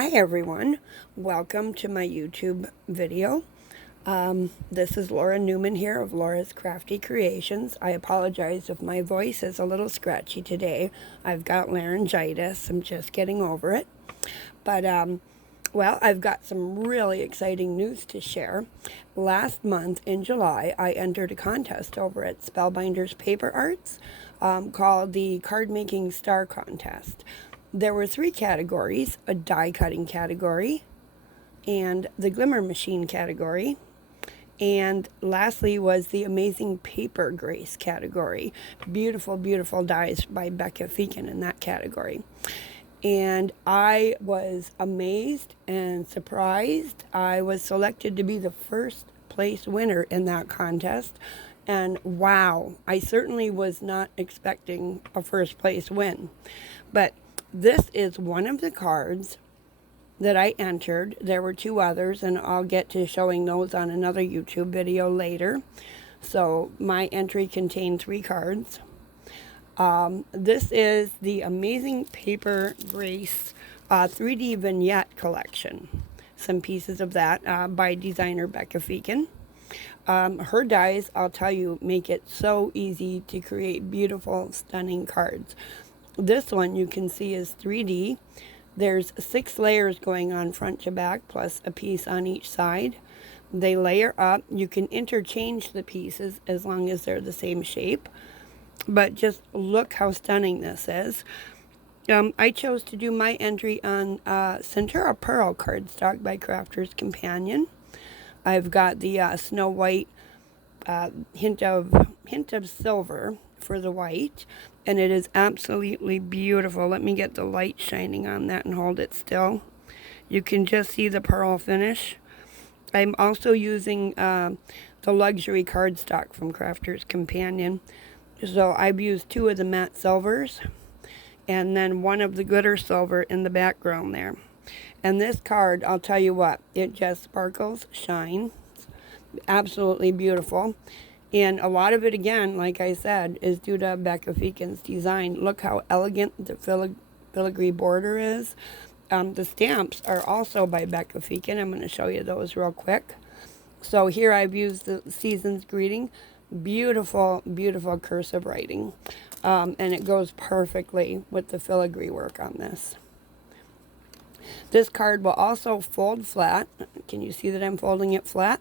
Hi everyone, welcome to my YouTube video. This is Laura Newman here of Laura's Crafty Creations. I apologize if my voice is a little scratchy today. I've got laryngitis, I'm just getting over it. But well, I've got some really exciting news to share. Last month in July, I entered a contest over at Spellbinders Paper Arts called the Card Making Star Contest. There were 3 categories: a die cutting category, and the glimmer machine category, and lastly was the amazing paper grace category. Beautiful, beautiful dies by Becca Feekin in that category. And I was amazed and surprised. I was selected to be the first place winner in that contest. And wow, I certainly was not expecting a first place win. But this is one of the cards that I entered. There were 2 others, and I'll get to showing those on another YouTube video later. So my entry contained 3 cards. This is the Amazing Paper Grace 3D Vignette collection. Some pieces of that by designer Becca Feekin. Her dies, I'll tell you, make it so easy to create beautiful, stunning cards. This one you can see is 3D. There's 6 layers going on front to back, plus a piece on each side. They layer up. You can interchange the pieces as long as they're the same shape. But just look how stunning this is. I chose to do my entry on Centura Pearl cardstock by Crafter's Companion. I've got the Snow White hint of silver for the white, and it is absolutely beautiful. Let me get the light shining on that and hold it still. You can just see the pearl finish. I'm also using the luxury cardstock from Crafter's Companion. So I've used 2 of the matte silvers and then 1 of the glitter silver in the background there. And this card, I'll tell you what, it just sparkles, shines, absolutely beautiful. And a lot of it, again, like I said, is due to Becca Feekin's design. Look how elegant the filigree border is. The stamps are also by Becca Feekin. I'm going to show you those real quick. So here I've used the Season's Greeting. Beautiful, beautiful cursive writing. And it goes perfectly with the filigree work on this. This card will also fold flat. Can you see that I'm folding it flat?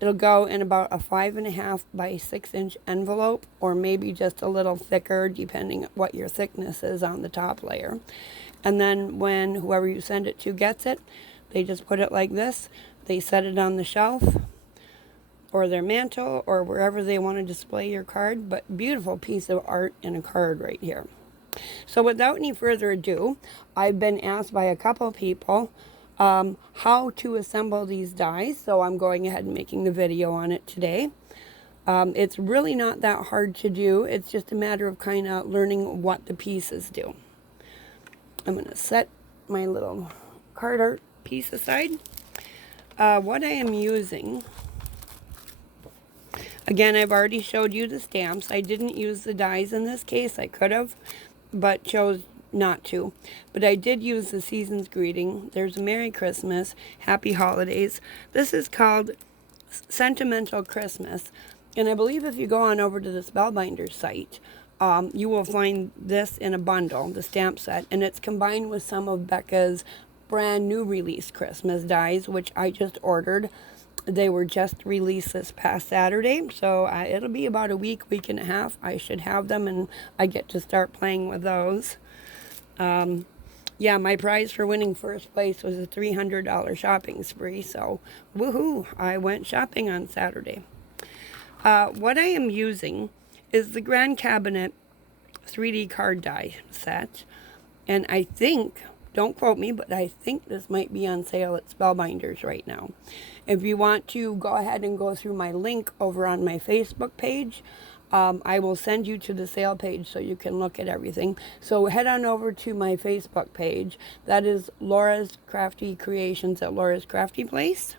It'll go in about a 5.5 by 6 inch envelope, or maybe just a little thicker depending on what your thickness is on the top layer. And then when whoever you send it to gets it, they just put it like this. They set it on the shelf or their mantle or wherever they want to display your card. But beautiful piece of art in a card right here. So without any further ado, I've been asked by a couple people how to assemble these dies, so I'm going ahead and making the video on it today. It's really not that hard to do. It's just a matter of kind of learning what the pieces do. I'm going to set my little card art piece aside. What I am using, again, I've already showed you the stamps. I didn't use the dies in this case. I could have, but chose not to. But I did use the Season's Greeting. There's a Merry Christmas, Happy Holidays. This is called Sentimental Christmas. And I believe if you go on over to the Spellbinders site, you will find this in a bundle, the stamp set. And it's combined with some of Becca's brand new release Christmas dies, which I just ordered. They were just released this past Saturday, so it'll be about a week and a half. I should have them, and I get to start playing with those. Yeah, my prize for winning first place was a $300 shopping spree, so woohoo, I went shopping on Saturday. What I am using is the Grand Cabinet 3D card die set, and I think, don't quote me, but I think this might be on sale at Spellbinders right now. If you want to go ahead and go through my link over on my Facebook page, I will send you to the sale page so you can look at everything. So head on over to my Facebook page. That is Laura's Crafty Creations at Laura's Crafty Place.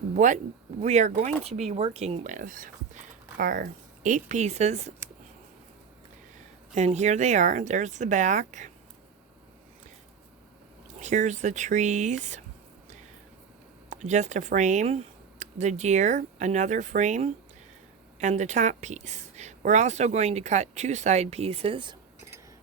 What we are going to be working with are 8 pieces. And here they are. There's the back. Here's the trees, just a frame, the deer, another frame, and the top piece. We're also going to cut 2 side pieces.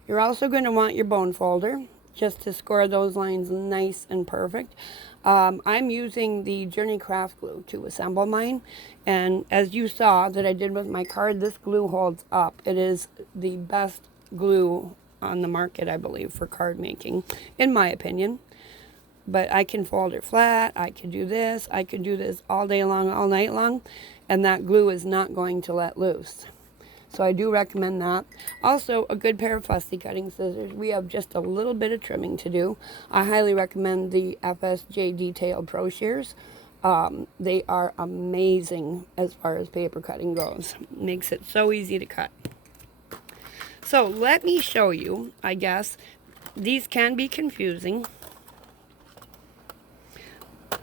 You're also going to want your bone folder just to score those lines nice and perfect. I'm using the Journey Craft glue to assemble mine, and as you saw that I did with my card, this glue holds up. It is the best glue on the market, I believe, for card making, in my opinion. But I can fold it flat, I can do this all day long, all night long, and that glue is not going to let loose. So I do recommend that. Also, a good pair of fussy cutting scissors. We have just a little bit of trimming to do. I highly recommend the FSJ Detailed Pro Shears. They are amazing as far as paper cutting goes. Makes it so easy to cut. So let me show you, I guess. These can be confusing,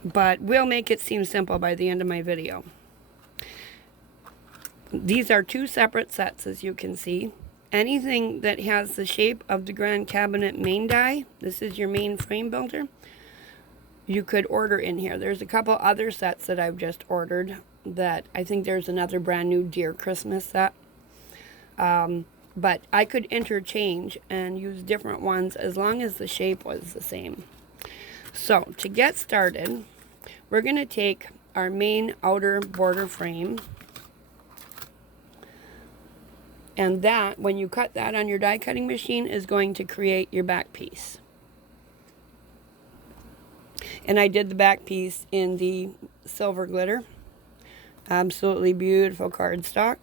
but we'll make it seem simple by the end of my video. These are 2 separate sets, as you can see. Anything that has the shape of the Grand Cabinet main die, this is your main frame builder, you could order in here. There's a couple other sets that I've just ordered that I think there's another brand new Deer Christmas set. But I could interchange and use different ones as long as the shape was the same. So to get started, we're going to take our main outer border frame, and that, when you cut that on your die cutting machine, is going to create your back piece. And I did the back piece in the silver glitter. Absolutely beautiful cardstock.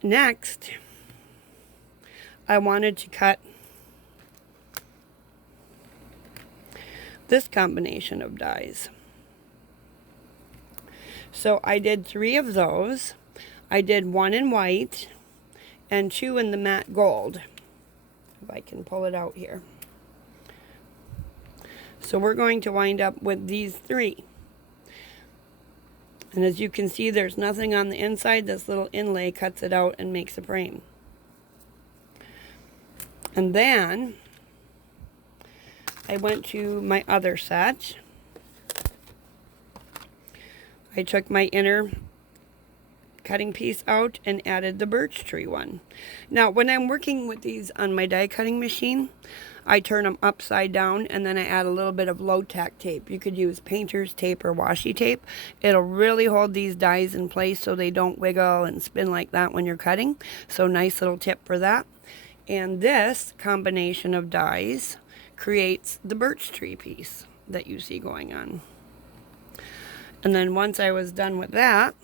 Next, I wanted to cut this combination of dies. So I did 3 of those. I did 1 in white and 2 in the matte gold. If I can pull it out here. So we're going to wind up with these 3. And as you can see, there's nothing on the inside. This little inlay cuts it out and makes a frame. And then I went to my other set. I took my inner cutting piece out and added the birch tree one. Now, when I'm working with these on my die cutting machine, I turn them upside down and then I add a little bit of low-tack tape. You could use painter's tape or washi tape. It'll really hold these dies in place so they don't wiggle and spin like that when you're cutting. So nice little tip for that. And this combination of dies creates the birch tree piece that you see going on. And then once I was done with that,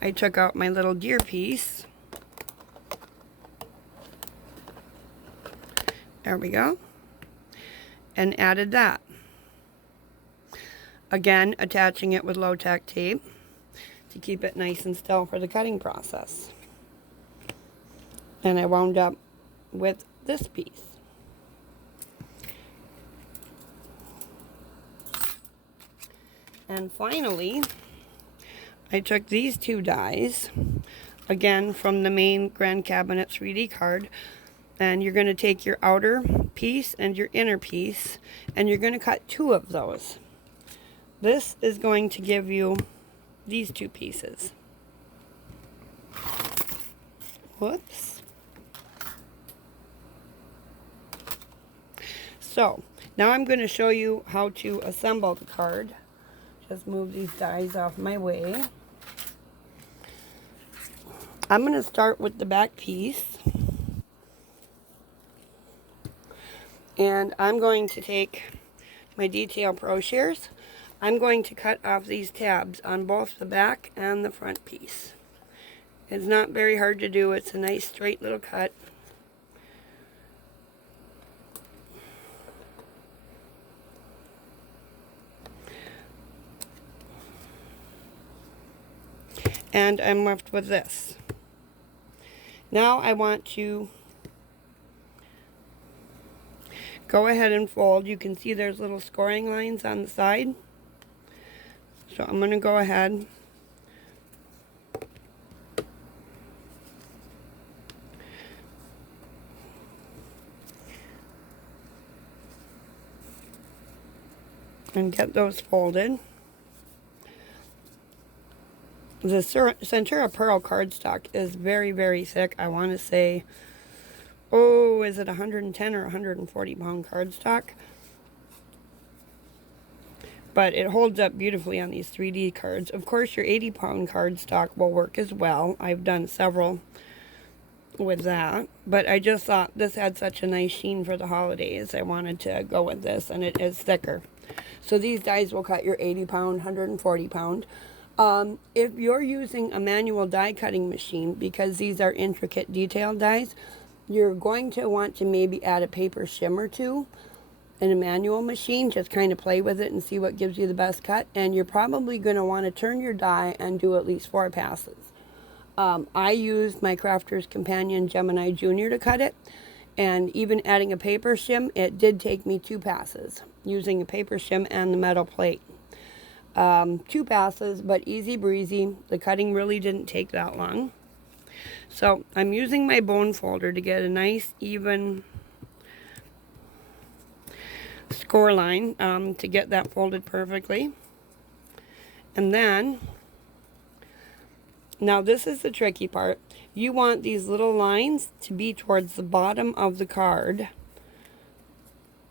I took out my little deer piece. There we go. And added that. Again, attaching it with low-tack tape to keep it nice and still for the cutting process. And I wound up with this piece. And finally, I took these 2 dies, again from the main Grand Cabinet 3D card, and you're going to take your outer piece and your inner piece, and you're going to cut 2 of those. This is going to give you these 2 pieces. Whoops. So, now I'm going to show you how to assemble the card. Just move these dies off my way. I'm going to start with the back piece. And I'm going to take my Detail Pro Shears. I'm going to cut off these tabs on both the back and the front piece. It's not very hard to do. It's a nice straight little cut. And I'm left with this. Now I want to go ahead and fold. You can see there's little scoring lines on the side. So I'm going to go ahead and get those folded. The Centura Pearl cardstock is very, very thick. I want to say, oh, is it 110 or 140 pound cardstock? But it holds up beautifully on these 3D cards. Of course, your 80 pound cardstock will work as well. I've done several with that, but I just thought this had such a nice sheen for the holidays. I wanted to go with this, and it is thicker. So these dies will cut your 80 pound, 140 pound. If you're using a manual die cutting machine, because these are intricate detailed dies, you're going to want to maybe add a paper shim or two in a manual machine. Just kind of play with it and see what gives you the best cut. And you're probably going to want to turn your die and do at least 4 passes. I used my Crafter's Companion Gemini Junior to cut it, and even adding a paper shim, it did take me 2 passes using a paper shim and the metal plate. 2 passes, but easy breezy. The cutting really didn't take that long. So I'm using my bone folder to get a nice even score line to get that folded perfectly. And then, now this is the tricky part. You want these little lines to be towards the bottom of the card.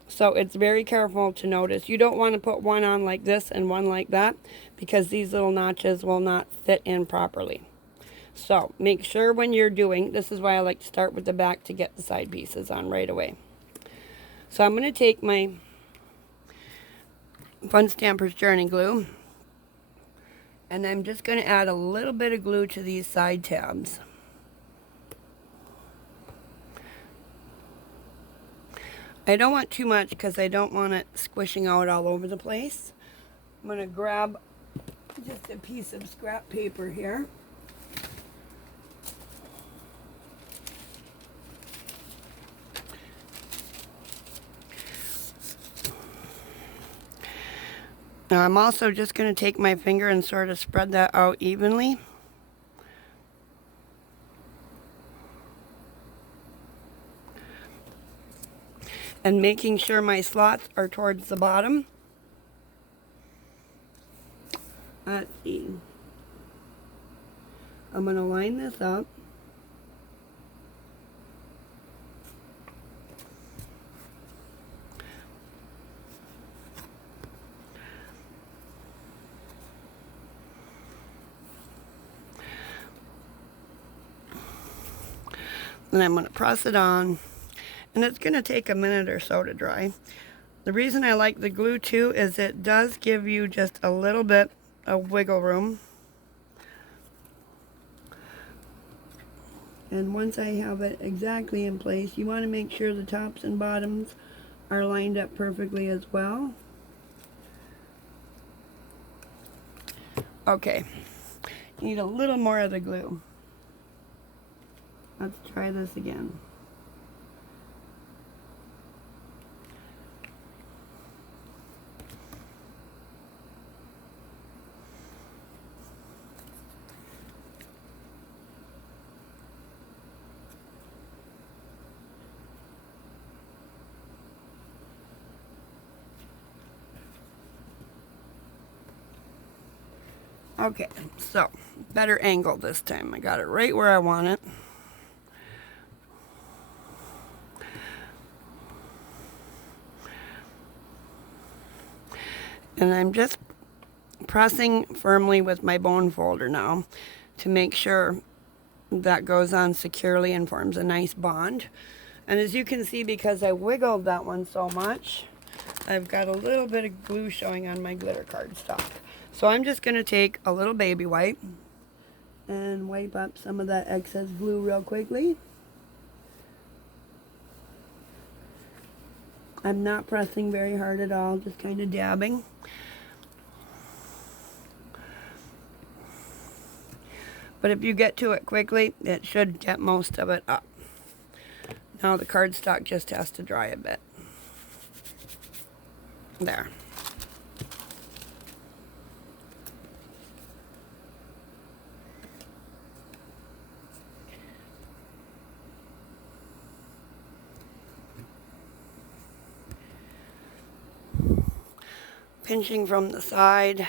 So it's very careful to notice. You don't want to put one on like this and one like that, because these little notches will not fit in properly. So make sure when you're doing, this is why I like to start with the back to get the side pieces on right away. So I'm going to take my Fun Stampers Journey glue, and I'm just going to add a little bit of glue to these side tabs. I don't want too much because I don't want it squishing out all over the place. I'm going to grab just a piece of scrap paper here. Now I'm also just going to take my finger and sort of spread that out evenly. And making sure my slots are towards the bottom. Let's see. I'm going to line this up. And I'm going to press it on. And it's going to take a minute or so to dry. The reason I like the glue too is it does give you just a little bit of wiggle room. And once I have it exactly in place, you want to make sure the tops and bottoms are lined up perfectly as well. Okay, need a little more of the glue. Let's try this again. Okay, so better angle this time. I got it right where I want it. And I'm just pressing firmly with my bone folder now to make sure that goes on securely and forms a nice bond. And as you can see, because I wiggled that one so much, I've got a little bit of glue showing on my glitter cardstock. So I'm just going to take a little baby wipe and wipe up some of that excess glue real quickly. I'm not pressing very hard at all, just kind of dabbing. But if you get to it quickly, it should get most of it up. Now the cardstock just has to dry a bit. There. pinching from the side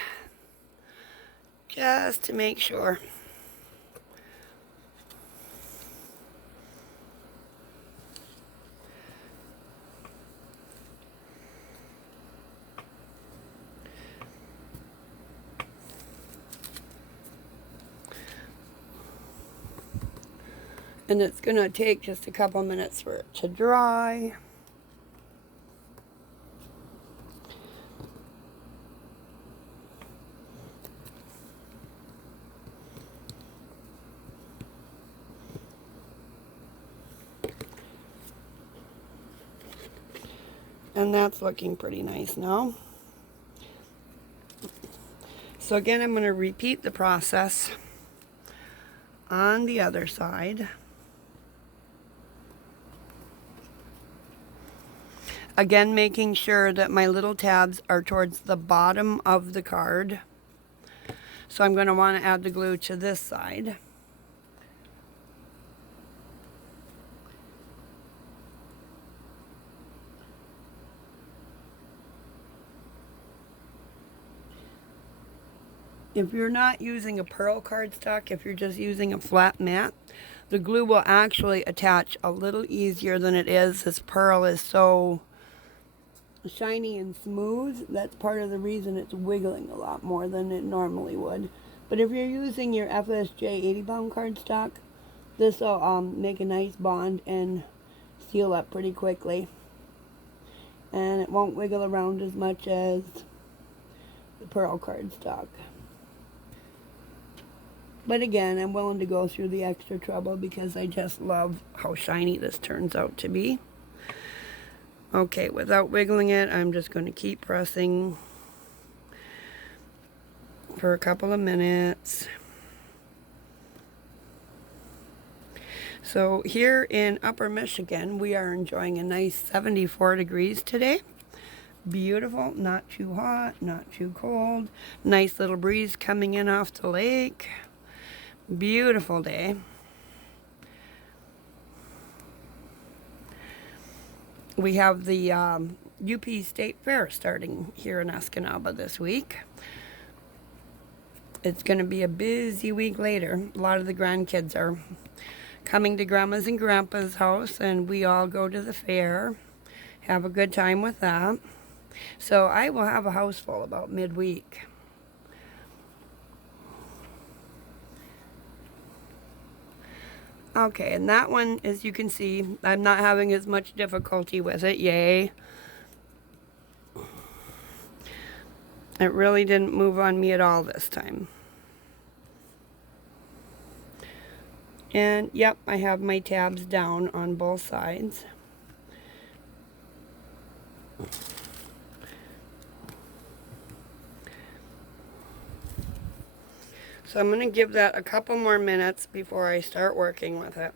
just to make sure. And it's going to take just a couple minutes for it to dry. And that's looking pretty nice now. So again, I'm going to repeat the process on the other side. Again, making sure that my little tabs are towards the bottom of the card. So I'm going to want to add the glue to this side. If you're not using a pearl cardstock, if you're just using a flat mat, the glue will actually attach a little easier than it is. This pearl is so shiny and smooth. That's part of the reason it's wiggling a lot more than it normally would. But if you're using your FSJ 80-pound cardstock, this will make a nice bond and seal up pretty quickly. And it won't wiggle around as much as the pearl cardstock. But again, I'm willing to go through the extra trouble because I just love how shiny this turns out to be. Okay, without wiggling it, I'm just going to keep pressing for a couple of minutes. So here in Upper Michigan, we are enjoying a nice 74 degrees today. Beautiful, not too hot, not too cold. Nice little breeze coming in off the lake. Beautiful day. We have the UP State Fair starting here in Escanaba this week. It's going to be a busy week later. A lot of the grandkids are coming to Grandma's and Grandpa's house, and we all go to the fair, have a good time with that. So I will have a house full about midweek. Okay, and that one, as you can see, I'm not having as much difficulty with it. Yay. It really didn't move on me at all this time. And yep, I have my tabs down on both sides. So I'm going to give that a couple more minutes before I start working with it.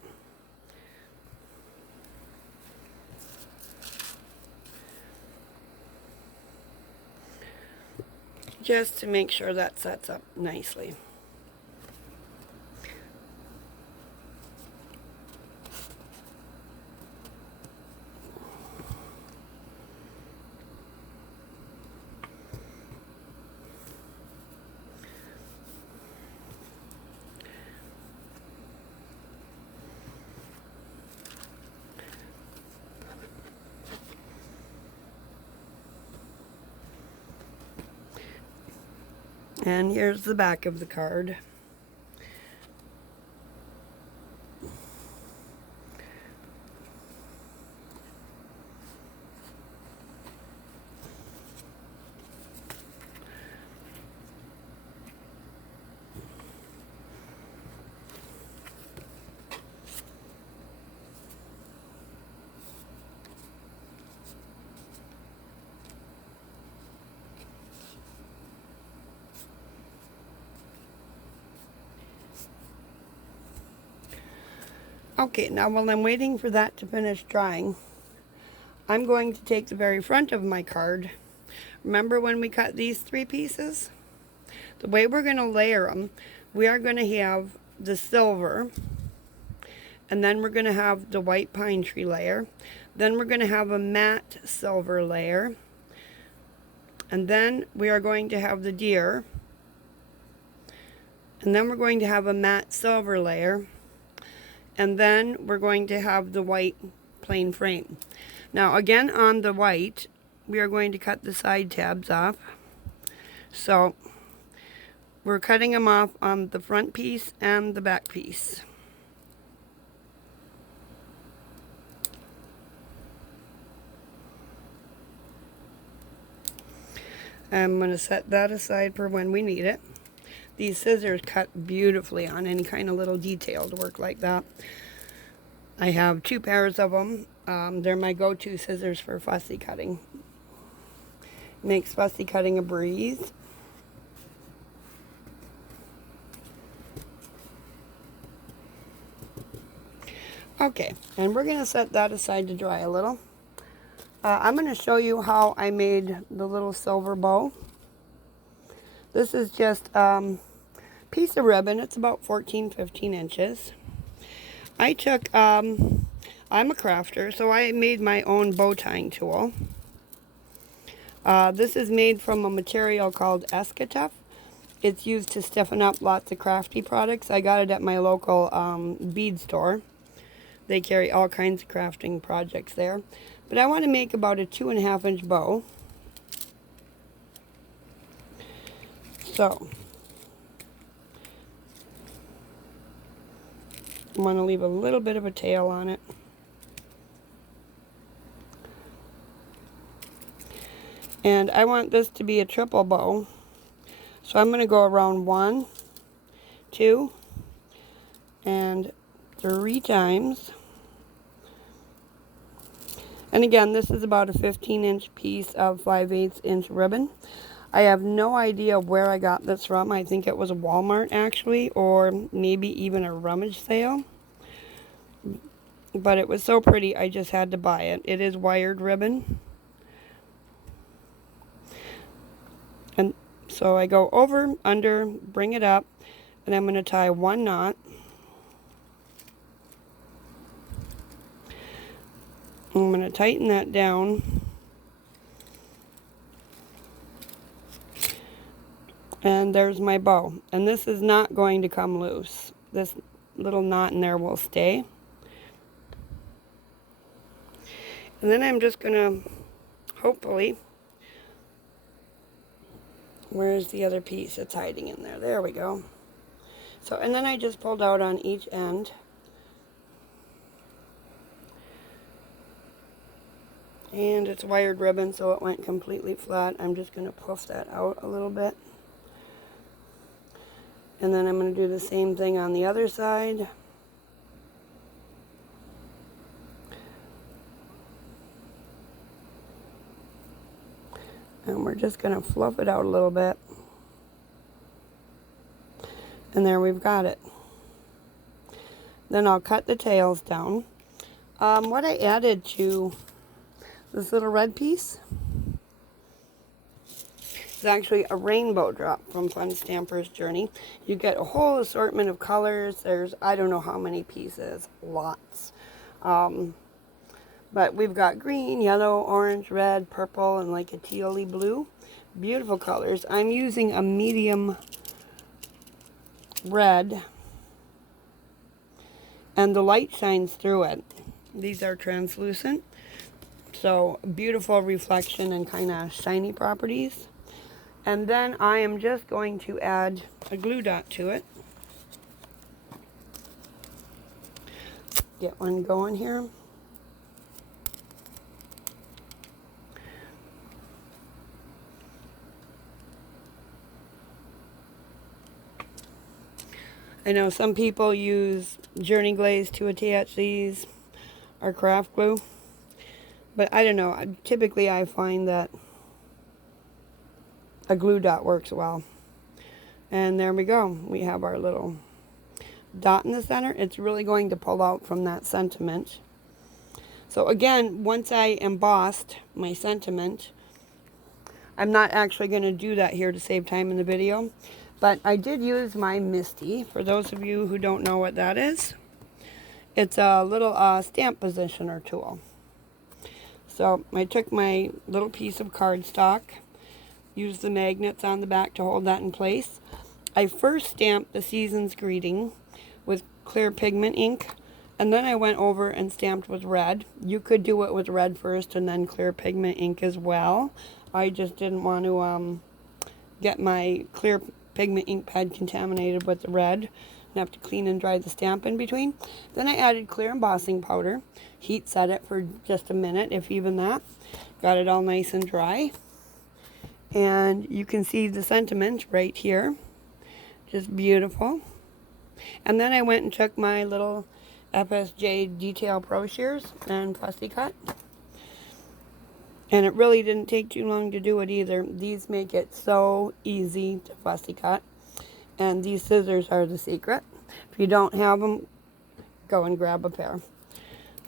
Just to make sure that sets up nicely. And here's the back of the card. Okay, now while I'm waiting for that to finish drying, I'm going to take the very front of my card. Remember when we cut these 3 pieces? The way we're going to layer them, we are going to have the silver, and then we're going to have the white pine tree layer. Then we're going to have a matte silver layer. And then we are going to have the deer. And then we're going to have a matte silver layer. And then we're going to have the white plain frame. Now again on the white, we are going to cut the side tabs off. So we're cutting them off on the front piece and the back piece. I'm going to set that aside for when we need it. These scissors cut beautifully on any kind of little detailed work like that. I have 2 pairs of them. They're my go-to scissors for fussy cutting. Makes fussy cutting a breeze. Okay, and we're going to set that aside to dry a little. I'm going to show you how I made the little silver bow. This is just a piece of ribbon. It's about 14-15 inches. I took, I'm a crafter, so I made my own bow tying tool. This is made from a material called Escatuff. It's used to stiffen up lots of crafty products. I got it at my local bead store. They carry all kinds of crafting projects there. But I want to make about a 2.5 inch bow. So I want to leave a little bit of a tail on it. And I want this to be a triple bow. So I'm going to go around 1, 2, and 3 times. And again, this is about a 15-inch piece of 5/8 inch ribbon. I have no idea where I got this from. I think it was a Walmart actually, or maybe even a rummage sale. But it was so pretty, I just had to buy it. It is wired ribbon. And so I go over, under, bring it up, and I'm going to tie 1 knot. I'm going to tighten that down. And there's my bow. And this is not going to come loose. This little knot in there will stay. And then I'm just going to, hopefully, where's the other piece? It's hiding in there. There we go. So, and then I just pulled out on each end. And it's wired ribbon, so it went completely flat. I'm just going to puff that out a little bit. And then I'm going to do the same thing on the other side. And we're just going to fluff it out a little bit. And there we've got it. Then I'll cut the tails down. What I added to this little red piece is actually a rainbow drop from Fun Stamper's Journey. You get a whole assortment of colors. There's, I don't know how many pieces, lots. But we've got green, yellow, orange, red, purple, and like a tealy blue. Beautiful colors. I'm using a medium red, and the light shines through it. These are translucent. So beautiful reflection and kind of shiny properties. And then I am just going to add a glue dot to it. Get one going here. I know some people use Journey Glaze to attach these, or craft glue. But I don't know, typically I find that a glue dot works well. And there we go. We have our little dot in the center. It's really going to pull out from that sentiment. So again, once I embossed my sentiment, I'm not actually going to do that here to save time in the video. But I did use my Misty. For those of you who don't know what that is, it's a little stamp positioner tool. So I took my little piece of cardstock, use the magnets on the back to hold that in place. I first stamped the Season's Greeting with clear pigment ink, and then I went over and stamped with red. You could do it with red first and then clear pigment ink as well. I just didn't want to get my clear pigment ink pad contaminated with the red and have to clean and dry the stamp in between. Then I added clear embossing powder, heat set it for just a minute, if even that. Got it all nice and dry. And you can see the sentiment right here. Just beautiful. And then I went and took my little FSJ detail pro shears and fussy cut. And it really didn't take too long to do it either. These make it so easy to fussy cut. And these scissors are the secret. If you don't have them, go and grab a pair.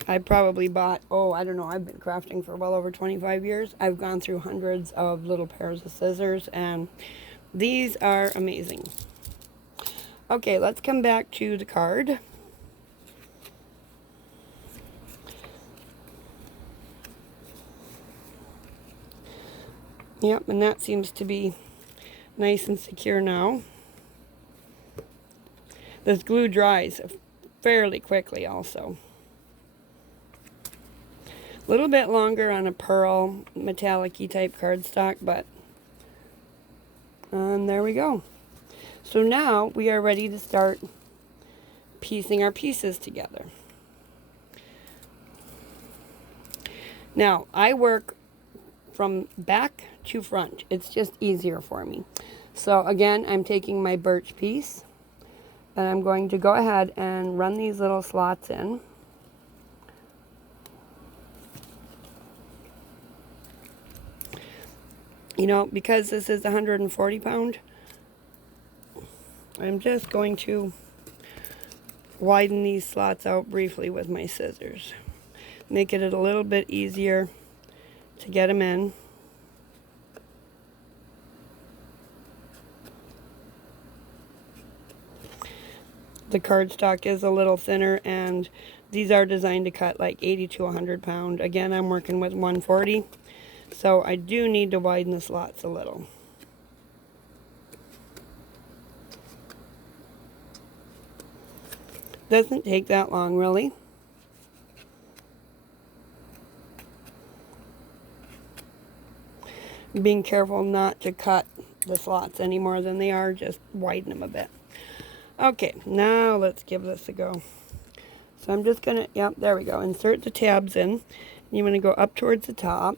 I probably bought, I don't know, I've been crafting for well over 25 years. I've gone through hundreds of little pairs of scissors, and these are amazing. Okay, let's come back to the card. Yep, and that seems to be nice and secure now. This glue dries fairly quickly also. A little bit longer on a pearl metallic-y type cardstock, but there we go. So now we are ready to start piecing our pieces together. Now, I work from back to front. It's just easier for me. So again, I'm taking my birch piece and I'm going to go ahead and run these little slots in. You know, because this is 140 pound, I'm just going to widen these slots out briefly with my scissors. Make it a little bit easier to get them in. The cardstock is a little thinner, and these are designed to cut like 80 to 100 pound. Again, I'm working with 140, so I do need to widen the slots a little. Doesn't take that long, really. Being careful not to cut the slots any more than they are, just widen them a bit. Okay, now let's give this a go. So I'm just gonna, yep, there we go. Insert the tabs in. You want to go up towards the top.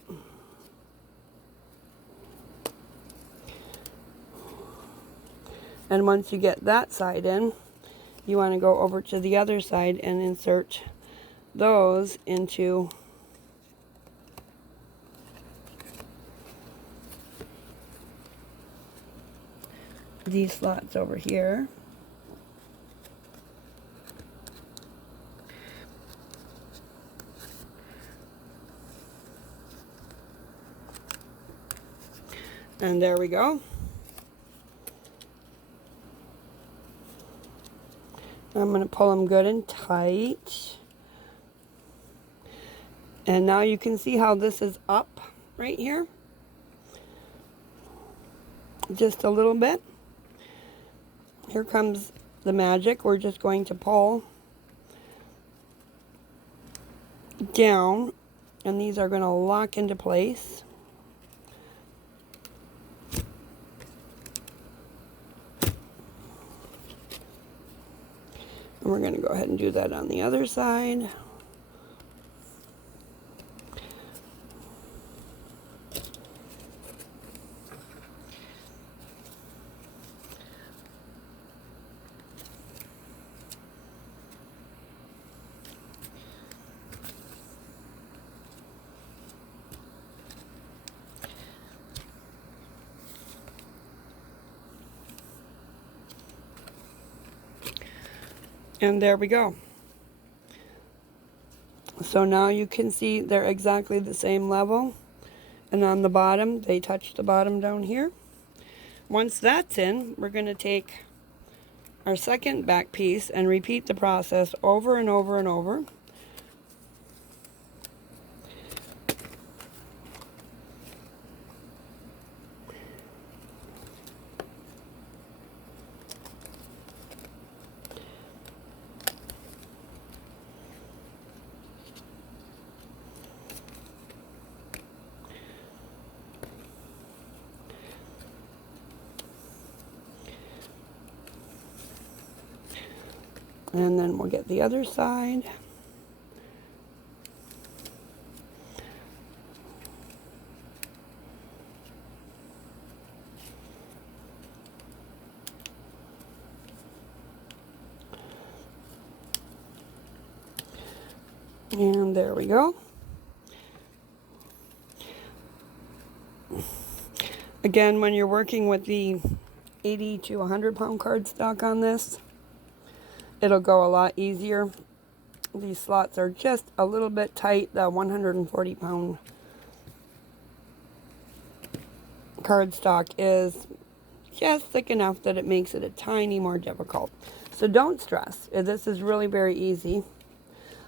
And once you get that side in, you want to go over to the other side and insert those into these slots over here. And there we go. I'm going to pull them good and tight. And now you can see how this is up right here. Just a little bit. Here comes the magic. We're just going to pull down, and these are going to lock into place. And we're going to go ahead and do that on the other side. And there we go. So now you can see they're exactly the same level. And on the bottom, they touch the bottom down here. Once that's in, we're going to take our second back piece and repeat the process over and over and over. And then we'll get the other side. And there we go. Again, when you're working with the 80 to 100 pound cardstock on this, it'll go a lot easier. These slots are just a little bit tight. The 140 pound cardstock is just thick enough that it makes it a tiny more difficult. So don't stress. This is really very easy.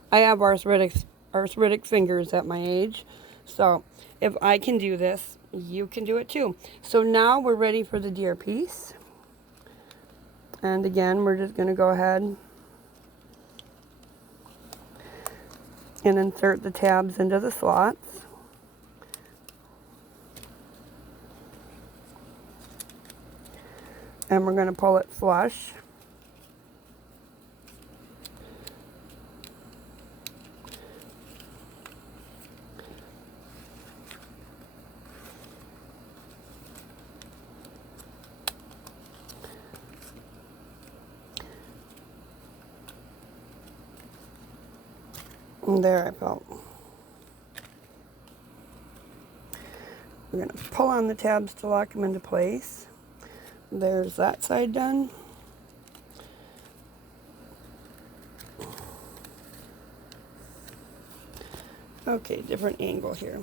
I have arthritic fingers at my age, so if I can do this, you can do it too. So now we're ready for the deer piece. And again, we're just going to go ahead and insert the tabs into the slots. And we're going to pull it flush. And there I felt. We're going to pull on the tabs to lock them into place. There's that side done. Okay, different angle here.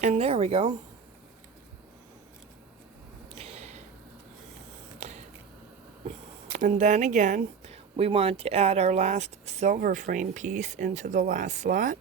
And there we go. And then again, we want to add our last silver frame piece into the last slot.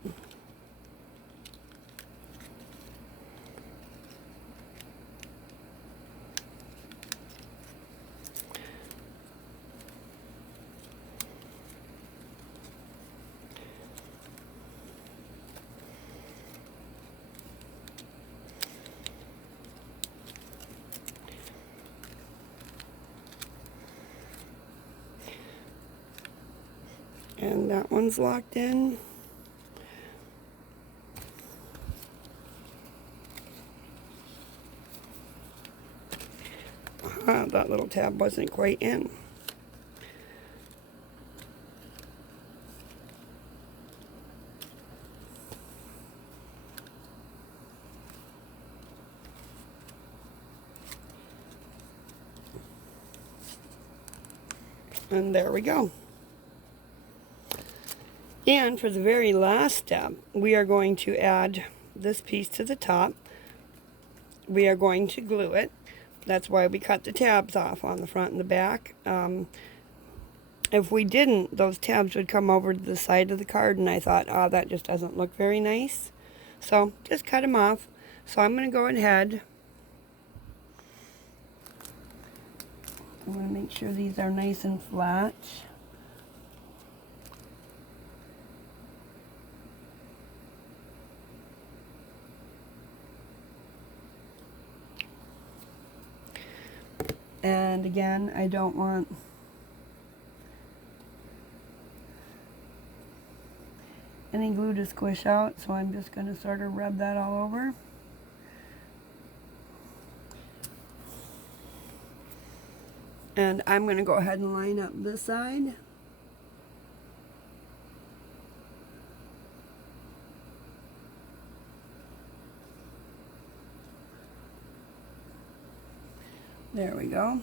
And that one's locked in. That little tab wasn't quite in. And there we go. And for the very last step, we are going to add this piece to the top. We are going to glue it. That's why we cut the tabs off on the front and the back. If we didn't, those tabs would come over to the side of the card, and I thought, oh, that just doesn't look very nice. So just cut them off. So I'm going to go ahead. I'm going to make sure these are nice and flat. And again, I don't want any glue to squish out, so I'm just going to sort of rub that all over. And I'm going to go ahead and line up this side. There we go.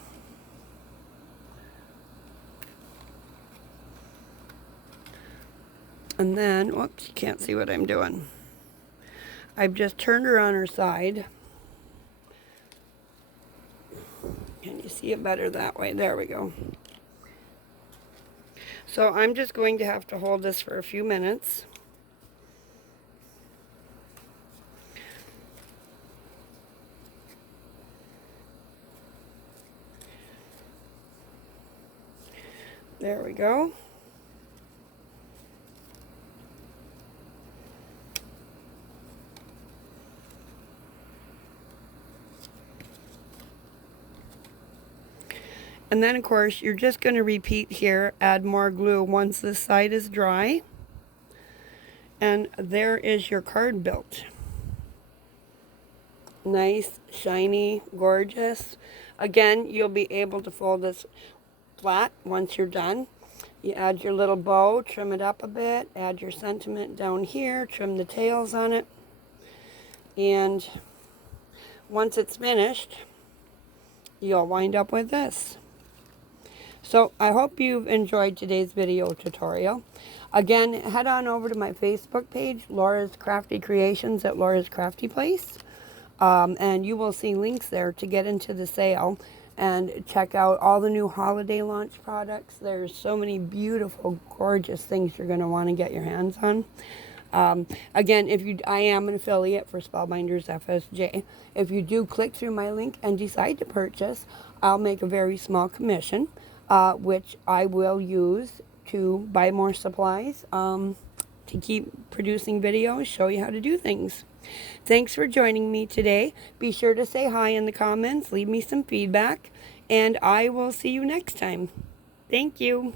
And then, whoops, you can't see what I'm doing. I've just turned her on her side. Can you see it better that way? There we go. So I'm just going to have to hold this for a few minutes. There we go. And then, of course, you're just going to repeat here, add more glue once this side is dry. And there is your card built. Nice, shiny, gorgeous. Again, you'll be able to fold this flat once you're done. You add your little bow, trim it up a bit, add your sentiment down here, trim the tails on it. And once it's finished, you'll wind up with this. So I hope you've enjoyed today's video tutorial. Again, head on over to my Facebook page, Laura's Crafty Creations at Laura's Crafty Place. And you will see links there to get into the sale and check out all the new holiday launch products. There's so many beautiful, gorgeous things you're going to want to get your hands on. Again, I am an affiliate for Spellbinders FSJ. If you do click through my link and decide to purchase, I'll make a very small commission, which I will use to buy more supplies, to keep producing videos, show you how to do things. Thanks for joining me today. Be sure to say hi in the comments, leave me some feedback, and I will see you next time. Thank you.